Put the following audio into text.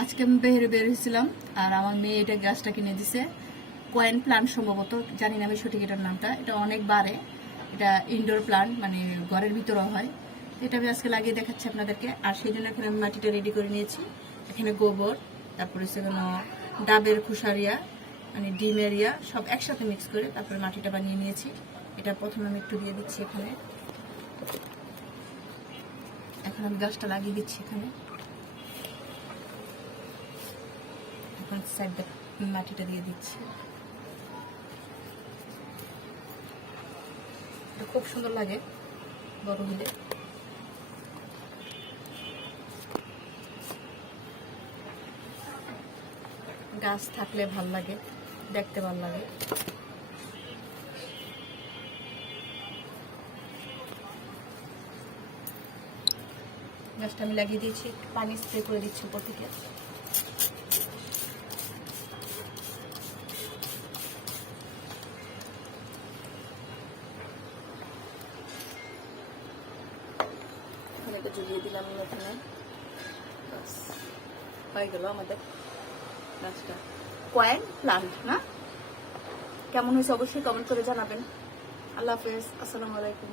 আজকে আমি বের হয়েছিলাম আর আমার মেয়ে এটা গাছটা কিনে দিছে। কয়েন প্লান্ট সম্ভবত, জানি না আমি সঠিক এটার নামটা। এটা অনেক বাড়ে, এটা ইনডোর প্লান্ট, মানে ঘরের ভিতরেও হয়। এটা আমি আজকে লাগিয়ে দেখাচ্ছি আপনাদেরকে। আর সেই জন্য এখানে আমি মাটিটা রেডি করে নিয়েছি। এখানে গোবর, তারপরে সেখানে ডাবের খুসারিয়া, মানে ডিমেরিয়া সব একসাথে মিক্স করে তারপরে মাটিটা বানিয়ে নিয়েছি। এটা প্রথমে আমি একটু দিয়ে দিচ্ছি এখানে। এখন আমি গাছটা লাগিয়ে দিচ্ছি এখানে। এখন সাইড মাটিটা দিয়ে দিচ্ছি। এটা খুব সুন্দর লাগে বড় হলে। গাছ থাকলে ভাল লাগে, দেখতে ভাল লাগে। গাছটা আমি লাগিয়ে দিয়েছি, পানি স্প্রে করে দিচ্ছি উপর থেকে। জুড়িয়ে দিলাম এখানে, হয়ে গেল আমাদের গাছটা। কয়েন প্লান্ট না? কেমন হয়েছে অবশ্যই কমেন্ট করে জানাবেন। আল্লাহ হাফেজ, আসসালামু আলাইকুম।